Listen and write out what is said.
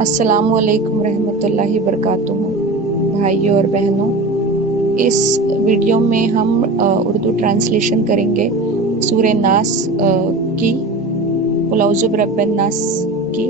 अस्सलामुअलैकुम रहमतुल्लाहि बरकातुहू। भाइयों और बहनों, इस वीडियो में हम उर्दू ट्रांसलेशन करेंगे सूरे नास की, कुल औज़ु बिरब्बिन नास की।